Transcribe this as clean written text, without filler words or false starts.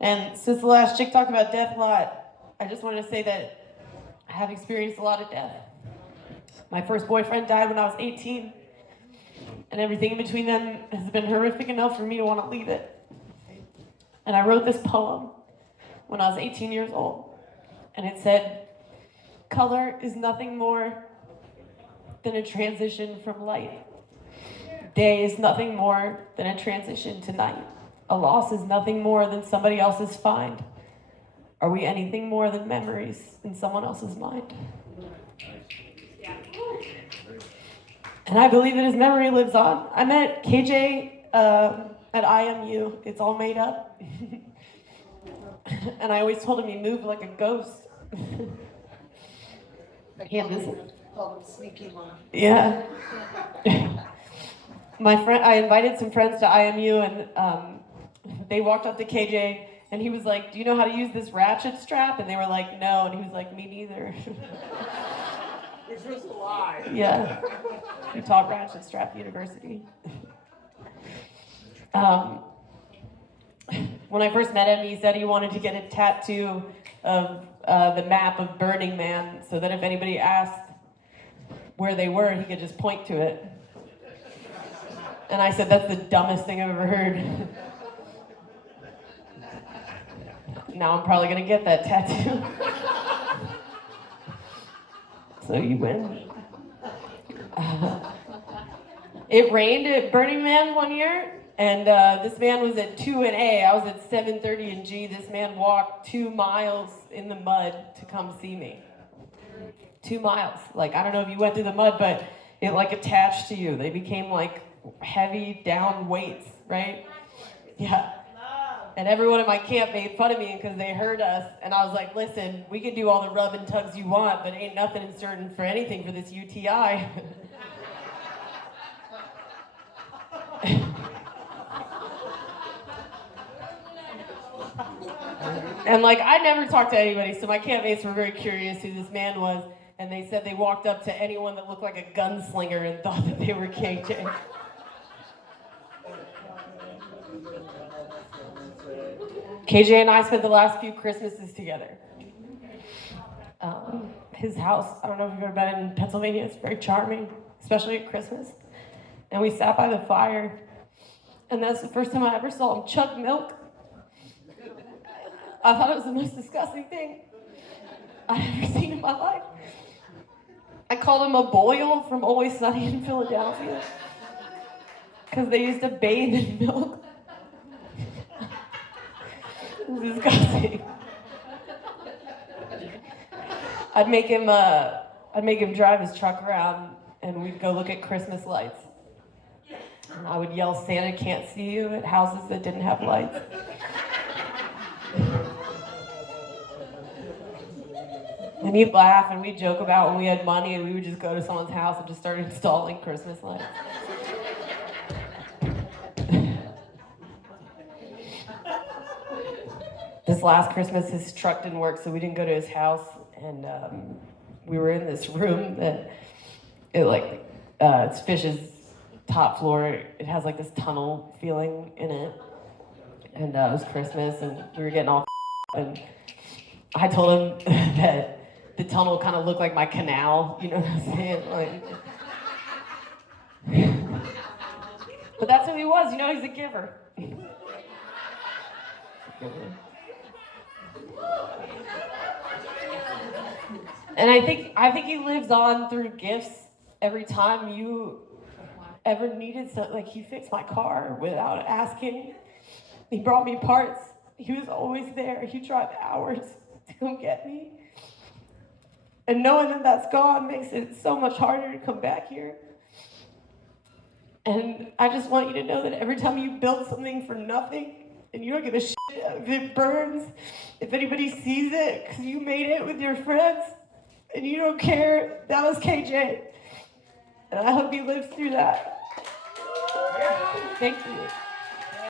And since the last chick talked about death a lot, I just wanted to say that I have experienced a lot of death. My first boyfriend died when I was 18, and everything in between them has been horrific enough for me to want to leave it. And I wrote this poem when I was 18 years old, and it said, "Color is nothing more than a transition from light. Day is nothing more than a transition to night. A loss is nothing more than somebody else's find. Are we anything more than memories in someone else's mind?" And I believe that his memory lives on. I met KJ at IMU. It's all made up. And I always told him he moved like a ghost. I can't listen. Called him Sneaky One. Yeah. I invited some friends to IMU, and they walked up to KJ, and he was like, "Do you know how to use this ratchet strap?" And they were like, "No." And he was like, "Me neither." Which was a lie. Yeah. He taught ratchet strap university. When I first met him, he said he wanted to get a tattoo of the map of Burning Man, so that if anybody asked where they were, he could just point to it. And I said, "That's the dumbest thing I've ever heard." Now I'm probably gonna get that tattoo. So you win. It rained at Burning Man one year, and this man was at 2 in A. I was at 7:30 in G. This man walked 2 miles in the mud to come see me. 2 miles. Like, I don't know if you went through the mud, but it like attached to you. They became like heavy down weights, right? Yeah. And everyone in my camp made fun of me because they heard us. And I was like, "Listen, we can do all the rub and tugs you want, but ain't nothing in certain for anything for this UTI." And like, I never talked to anybody, so my campmates were very curious who this man was. And they said they walked up to anyone that looked like a gunslinger and thought that they were KJ. KJ and I spent the last few Christmases together. His house, I don't know if you've ever been in Pennsylvania, it's very charming, especially at Christmas. And we sat by the fire, and that's the first time I ever saw him chug milk. I thought it was the most disgusting thing I'd ever seen in my life. I called him a boil from Always Sunny in Philadelphia, because they used to bathe in milk. It was disgusting. I'd make him drive his truck around, and we'd go look at Christmas lights. And I would yell, "Santa can't see you," at houses that didn't have lights. And he'd laugh, and we'd joke about when we had money, and we would just go to someone's house and just start installing Christmas lights. This last Christmas, his truck didn't work, so we didn't go to his house, and we were in this room that it's Fish's top floor. It has like this tunnel feeling in it, and it was Christmas, and we were getting all and I told him that the tunnel kind of looked like my canal, you know what I'm saying? Like, but that's who he was, you know, he's a giver. And I think he lives on through gifts. Every time you ever needed something, like he fixed my car without asking. He brought me parts. He was always there. He drive hours to come get me. And knowing that that's gone makes it so much harder to come back here. And I just want you to know that every time you build something for nothing, and you don't give a shit if it burns, if anybody sees it, because you made it with your friends, and you don't care, that was KJ. And I hope he lives through that. Thank you.